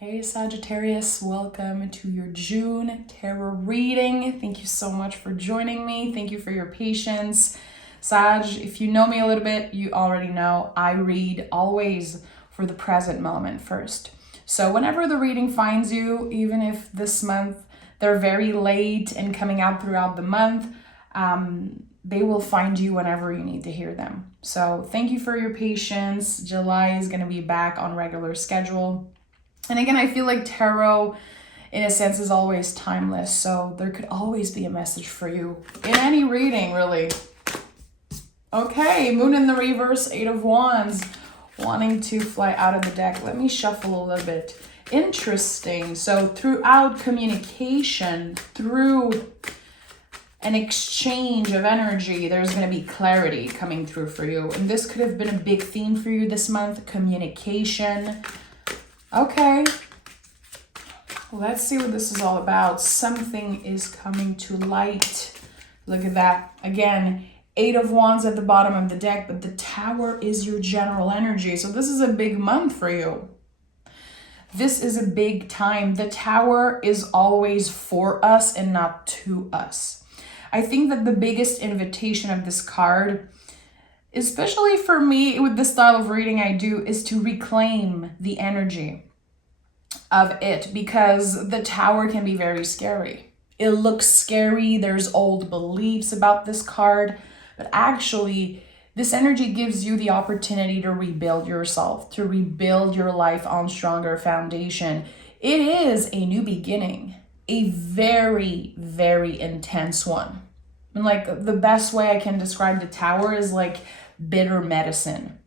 Hey Sagittarius, welcome to your June tarot reading. Thank you so much for joining me. Thank you for your patience. Sag, if you know me a little bit, you already know I read always for the present moment first. So whenever the reading finds you, even if this month they're very late and coming out throughout the month, they will find you whenever you need to hear them. So thank you for your patience. July is going to be back on regular schedule. And again, I feel like tarot, in a sense, is always timeless. So there could always be a message for you in any reading, really. Okay, Moon in the reverse, 8 of Wands, wanting to fly out of the deck. Let me shuffle a little bit. Interesting. So throughout communication, through an exchange of energy, there's going to be clarity coming through for you. And this could have been a big theme for you this month, communication. Okay, let's see what this is all about. Something is coming to light. Look at that. Again, 8 of Wands at the bottom of the deck, but the Tower is your general energy. So this is a big month for you. This is a big time. The Tower is always for us and not to us. I think that the biggest invitation of this card, especially for me with the style of reading I do, is to reclaim the energy of it, because the Tower can be very scary. It looks scary. There's old beliefs about this card, but actually this energy gives you the opportunity to rebuild yourself, to rebuild your life on stronger foundation. It is a new beginning, a very, very intense one. And like the best way I can describe the Tower is like bitter medicine.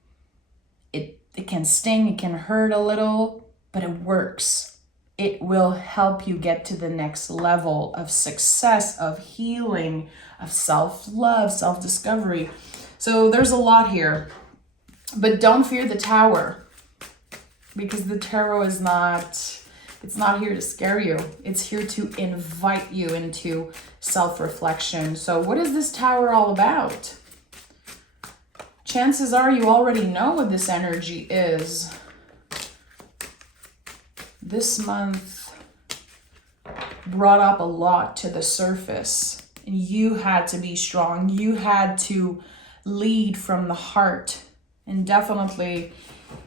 It can sting, it can hurt a little, but it works. It will help you get to the next level of success, of healing, of self-love, self-discovery. So there's a lot here, but don't fear the Tower, because the tarot is it's not here to scare you. It's here to invite you into self-reflection. So what is this Tower all about? Chances are you already know what this energy is. This month brought up a lot to the surface, and you had to be strong. You had to lead from the heart and definitely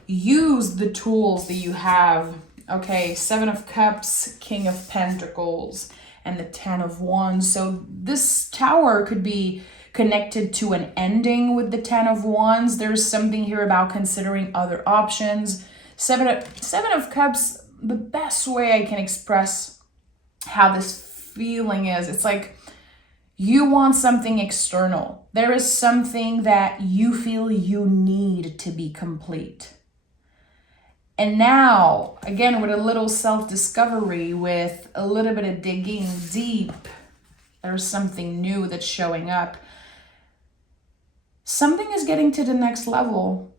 use the tools that you have. Okay, 7 of Cups, King of Pentacles, and the 10 of Wands. So this Tower could be connected to an ending with the 10 of Wands. There's something here about considering other options. Seven of Cups, the best way I can express how this feeling is, it's like you want something external. There is something that you feel you need to be complete. And now, again, with a little self-discovery, with a little bit of digging deep, there's something new that's showing up. Something is getting to the next level.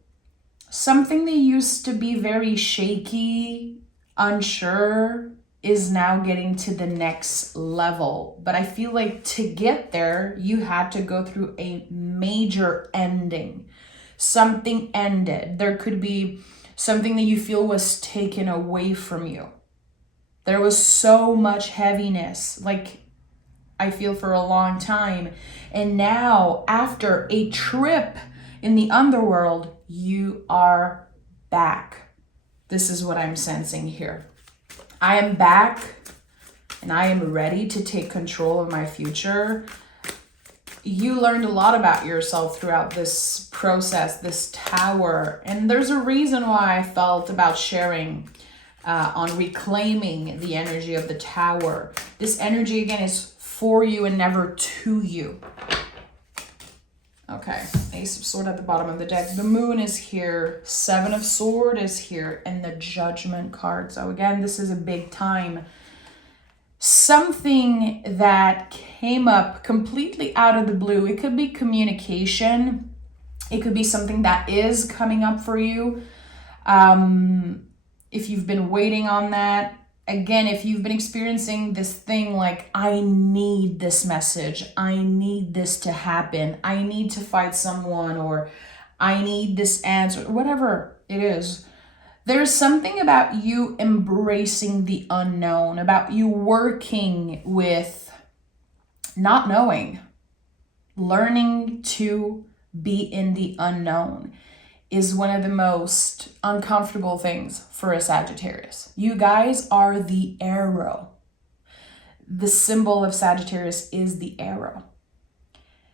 Something that used to be very shaky, unsure, is now getting to the next level. But I feel like to get there, you had to go through a major ending. Something ended. There could be something that you feel was taken away from you. There was so much heaviness, like I feel for a long time. And now, after a trip in the underworld, you are back. This is what I'm sensing here. I am back and I am ready to take control of my future. You learned a lot about yourself throughout this process, this Tower. And there's a reason why I felt about sharing on reclaiming the energy of the Tower. This energy, again, is for you and never to you. Okay, Ace of Swords at the bottom of the deck. The Moon is here. 7 of Swords is here. And the Judgment card. So again, this is a big time. Something that came up completely out of the blue. It could be communication. It could be something that is coming up for you. If you've been waiting on that. Again, if you've been experiencing this thing like, I need this message, I need this to happen, I need to fight someone, or I need this answer, whatever it is, There's something about you embracing the unknown, about you working with not knowing, learning to be in the unknown is one of the most uncomfortable things for a Sagittarius. You guys are the arrow. The symbol of Sagittarius is the arrow.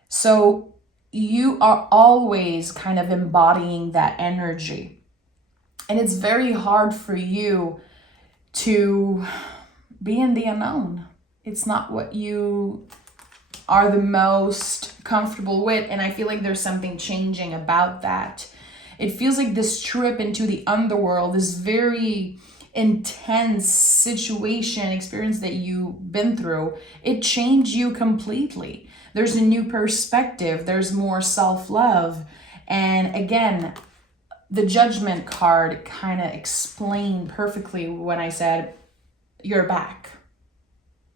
So you are always kind of embodying that energy. And it's very hard for you to be in the unknown. It's not what you are the most comfortable with. And I feel like there's something changing about that. It feels like this trip into the underworld, this very intense situation, experience that you've been through, it changed you completely. There's a new perspective. There's more self-love. And again, the Judgment card kind of explained perfectly when I said, you're back.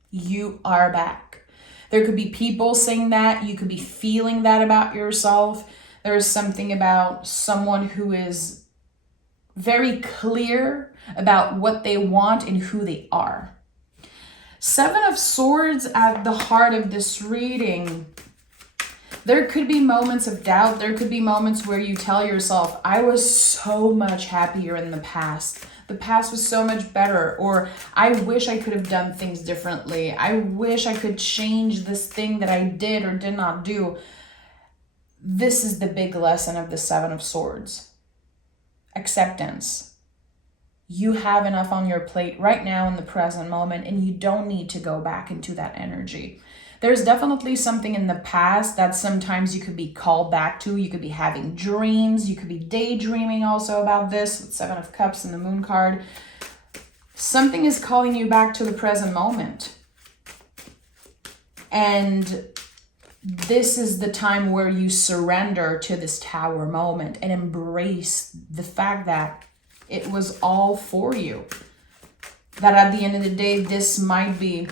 You are back. There could be people saying that. You could be feeling that about yourself. There's something about someone who is very clear about what they want and who they are. 7 of Swords at the heart of this reading. There could be moments of doubt. There could be moments where you tell yourself, I was so much happier in the past. The past was so much better. Or I wish I could have done things differently. I wish I could change this thing that I did or did not do. This is the big lesson of the 7 of Swords. Acceptance. You have enough on your plate right now in the present moment, and you don't need to go back into that energy. There's definitely something in the past that sometimes you could be called back to. You could be having dreams. You could be daydreaming also about this. With 7 of Cups and the Moon card. Something is calling you back to the present moment. And this is the time where you surrender to this Tower moment and embrace the fact that it was all for you. That at the end of the day, this might be,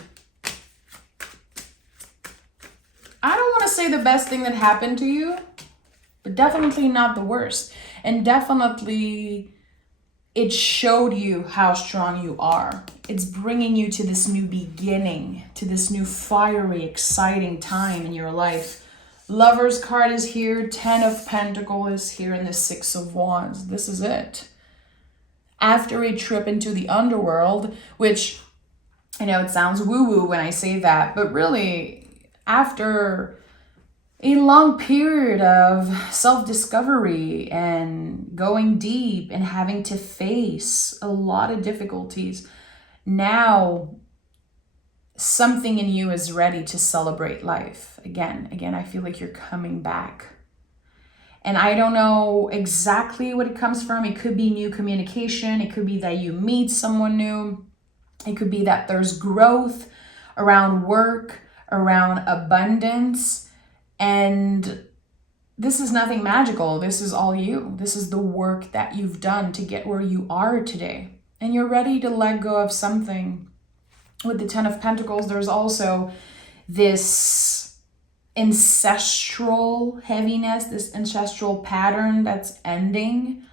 I don't want to say the best thing that happened to you, but definitely not the worst. And definitely it showed you how strong you are. It's bringing you to this new beginning, to this new fiery, exciting time in your life. Lover's card is here. 10 of Pentacles is here, and the 6 of Wands. This is it. After a trip into the underworld, which, I know it sounds woo-woo when I say that, but really, after a long period of self-discovery and going deep and having to face a lot of difficulties, now something in you is ready to celebrate life. Again, I feel like you're coming back. And I don't know exactly what it comes from. It could be new communication. It could be that you meet someone new. It could be that there's growth around work, around abundance. And this is nothing magical. This is all you. This is the work that you've done to get where you are today. And you're ready to let go of something. With the 10 of Pentacles, there's also this ancestral heaviness, this ancestral pattern that's ending.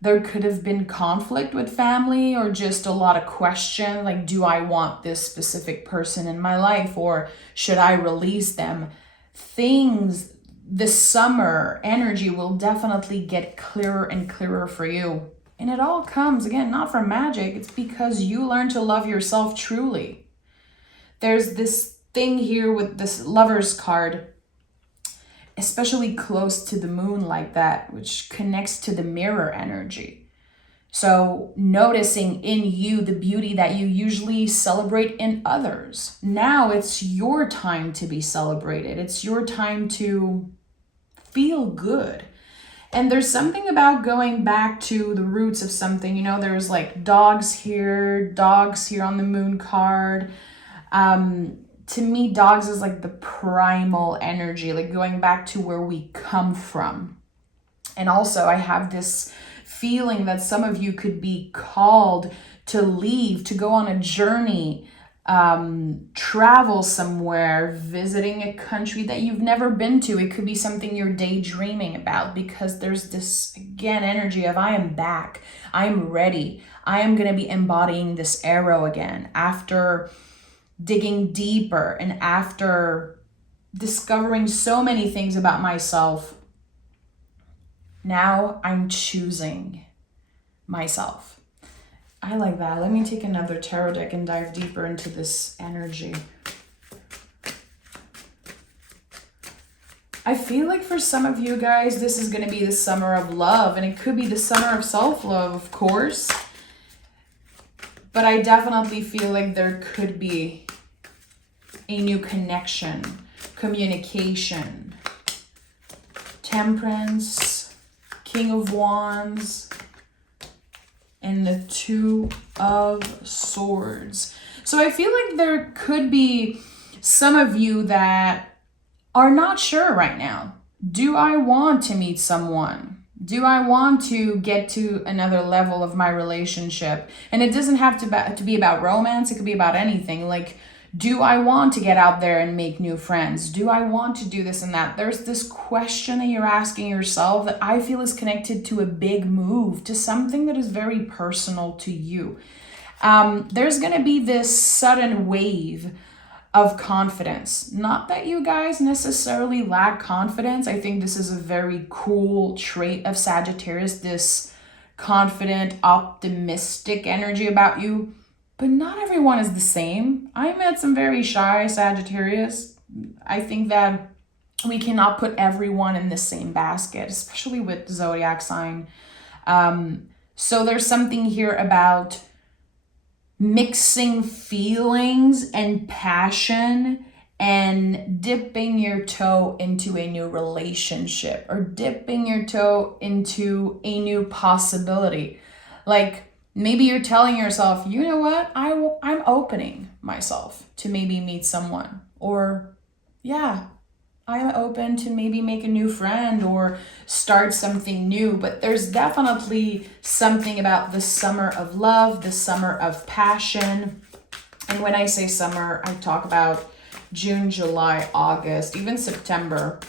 There could have been conflict with family or just a lot of question, like, do I want this specific person in my life or should I release them? Things, the summer energy will definitely get clearer and clearer for you. And it all comes, again, not from magic. It's because you learn to love yourself truly. There's this thing here with this Lover's card, especially close to the moon like that, which connects to the mirror energy. So noticing in you the beauty that you usually celebrate in others. Now it's your time to be celebrated. It's your time to feel good. And there's something about going back to the roots of something. You know, there's like dogs here on the moon card. To me, dogs is like the primal energy, like going back to where we come from. And also I have this feeling that some of you could be called to leave, to go on a journey travel somewhere, visiting a country that you've never been to. It could be something you're daydreaming about, because there's this, again, energy of I am back. I am ready. I am going to be embodying this arrow again after digging deeper and after discovering so many things about myself. Now I'm choosing myself. I like that. Let me take another tarot deck and dive deeper into this energy. I feel like for some of you guys, this is going to be the summer of love, and it could be the summer of self-love, of course. But I definitely feel like there could be a new connection, communication, Temperance, King of Wands, and the Two of Swords. So I feel like there could be some of you that are not sure right now. Do I want to meet someone? Do I want to get to another level of my relationship? And it doesn't have to be about romance. It could be about anything. Like, do I want to get out there and make new friends? Do I want to do this and that? There's this question that you're asking yourself that I feel is connected to a big move, to something that is very personal to you. There's going to be this sudden wave of confidence. Not that you guys necessarily lack confidence. I think this is a very cool trait of Sagittarius, this confident, optimistic energy about you. But not everyone is the same. I met some very shy Sagittarius. I think that we cannot put everyone in the same basket, especially with zodiac sign. So there's something here about mixing feelings and passion and dipping your toe into a new relationship or dipping your toe into a new possibility. Like, maybe you're telling yourself, you know what, I'm opening myself to maybe meet someone. Or, yeah, I'm open to maybe make a new friend or start something new. But there's definitely something about the summer of love, the summer of passion. And when I say summer, I talk about June, July, August, even September.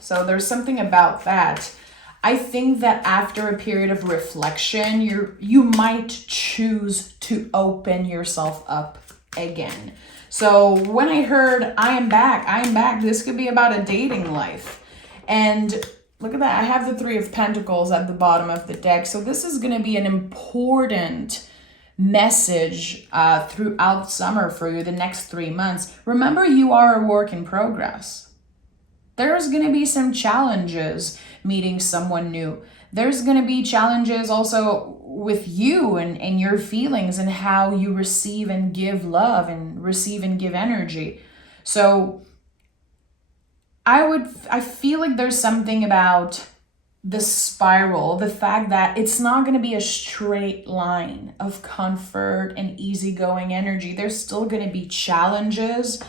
So there's something about that. I think that after a period of reflection, you might choose to open yourself up again. So when I heard I am back, this could be about a dating life. And look at that, I have the Three of Pentacles at the bottom of the deck. So this is going to be an important message throughout summer for you, the next 3 months. Remember, you are a work in progress. There's going to be some challenges meeting someone new. There's going to be challenges also with you and your feelings and how you receive and give love and receive and give energy. So I feel like there's something about the spiral, the fact that it's not going to be a straight line of comfort and easygoing energy. There's still going to be challenges.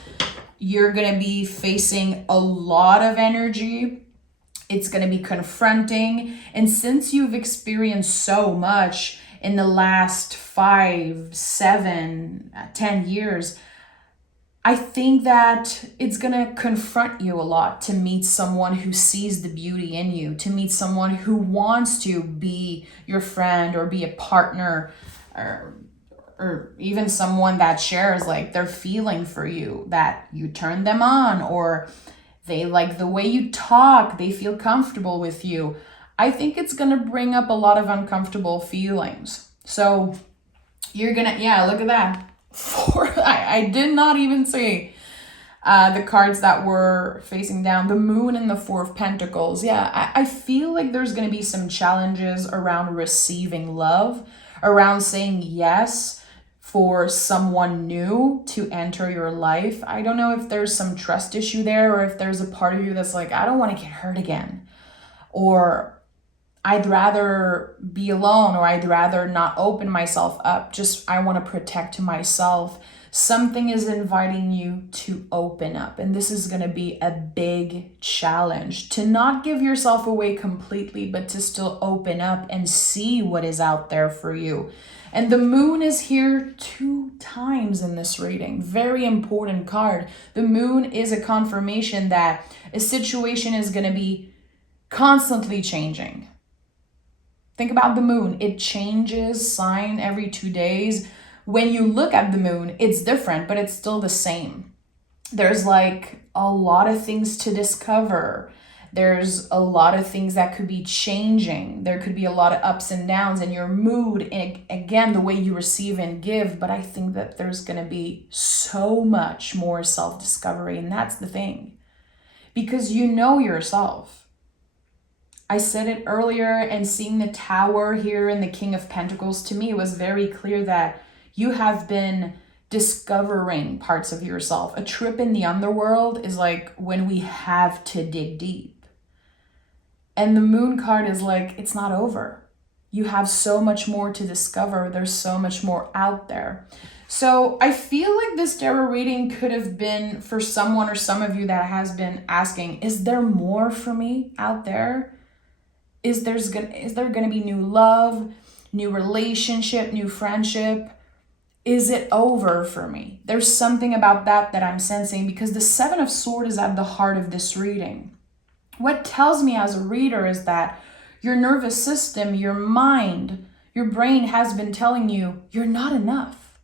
You're going to be facing a lot of energy. It's going to be confronting. And since you've experienced so much in the last 5, 7, 10 years, I think that it's going to confront you a lot to meet someone who sees the beauty in you, to meet someone who wants to be your friend or be a partner, or even someone that shares like their feeling for you, that you turn them on, or they like the way you talk, they feel comfortable with you. I think it's going to bring up a lot of uncomfortable feelings. So you're going to, yeah, look at that. I did not even say the cards that were facing down, the Moon and the Four of Pentacles. Yeah, I feel like there's going to be some challenges around receiving love, around saying yes for someone new to enter your life. I don't know if there's some trust issue there, or if there's a part of you that's like, I don't want to get hurt again, or I'd rather be alone, or I'd rather not open myself up. Just, I want to protect myself. Something is inviting you to open up. And this is going to be a big challenge to not give yourself away completely, but to still open up and see what is out there for you. And the Moon is here to times in this reading. Very important card. The moon is a confirmation that a situation is going to be constantly changing. Think about the moon. It changes sign every 2 days. When you look at the moon, it's different, but it's still the same. There's like a lot of things to discover. There's a lot of things that could be changing. There could be a lot of ups and downs in your mood, and again, the way you receive and give. But I think that there's going to be so much more self-discovery, and that's the thing. Because you know yourself. I said it earlier, and seeing the Tower here and the King of Pentacles, to me, it was very clear that you have been discovering parts of yourself. A trip in the underworld is like when we have to dig deep. And the moon card is like, it's not over. You have so much more to discover. There's so much more out there. So I feel like this tarot reading could have been for someone or some of you that has been asking, is there more for me out there? Is there gonna be new love, new relationship, new friendship? Is it over for me? There's something about that I'm sensing, because the Seven of Swords is at the heart of this reading. What tells me as a reader is that your nervous system, your mind, your brain has been telling you you're not enough.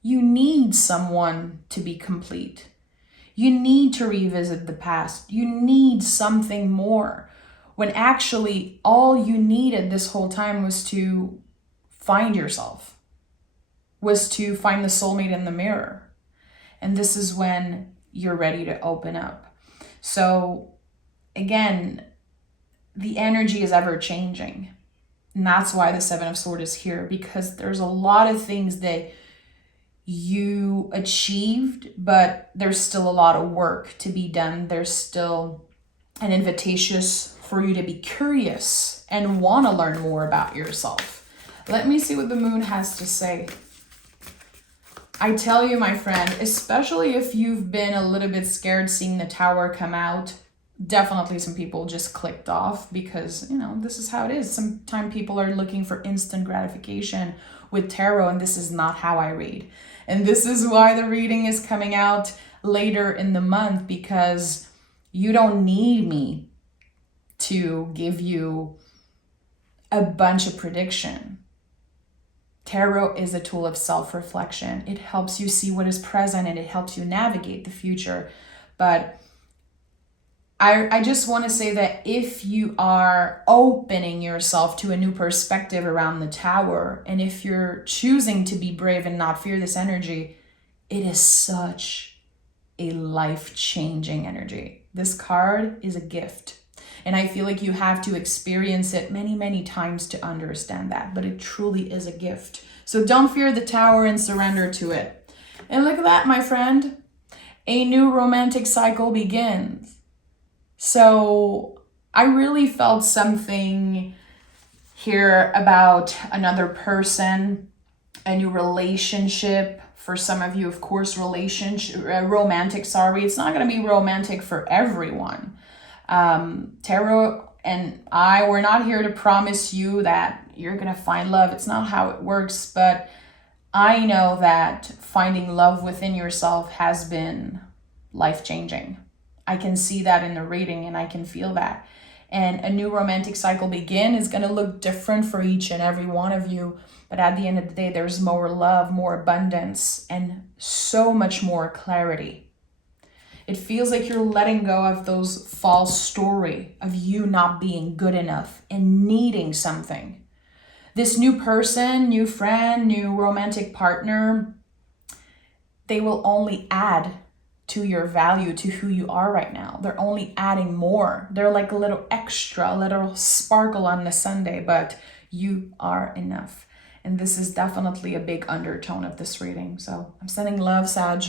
You need someone to be complete. You need to revisit the past. You need something more. When actually all you needed this whole time was to find yourself, was to find the soulmate in the mirror. And this is when you're ready to open up. So again, the energy is ever changing. And that's why the Seven of Swords is here, because there's a lot of things that you achieved, but there's still a lot of work to be done. There's still an invitation for you to be curious and want to learn more about yourself. Let me see what the moon has to say. I tell you, my friend, especially if you've been a little bit scared seeing the Tower come out, definitely some people just clicked off because, you know, this is how it is. Sometimes people are looking for instant gratification with tarot, and this is not how I read. And this is why the reading is coming out later in the month, because you don't need me to give you a bunch of prediction. Tarot is a tool of self-reflection. It helps you see what is present and it helps you navigate the future. But I just want to say that if you are opening yourself to a new perspective around the Tower, and if you're choosing to be brave and not fear this energy, it is such a life-changing energy. This card is a gift. And I feel like you have to experience it many, many times to understand that. But it truly is a gift. So don't fear the Tower and surrender to it. And look at that, my friend. A new romantic cycle begins. So I really felt something here about another person, a new relationship. For some of you, of course, romantic, sorry. It's not going to be romantic for everyone. Tarot and we're not here to promise you that you're going to find love. It's not how it works, but I know that finding love within yourself has been life-changing. I can see that in the reading and I can feel that. And a new romantic cycle begin is going to look different for each and every one of you. But at the end of the day, there's more love, more abundance, and so much more clarity. It feels like you're letting go of those false story of you not being good enough and needing something. This new person, new friend, new romantic partner, they will only add to your value, to who you are right now. They're only adding more. They're like a little extra, a little sparkle on the sundae, but you are enough. And this is definitely a big undertone of this reading. So I'm sending love, Sag.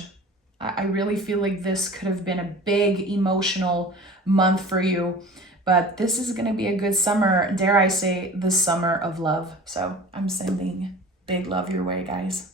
I really feel like this could have been a big emotional month for you, but this is going to be a good summer. Dare I say, the summer of love. So I'm sending big love your way, guys.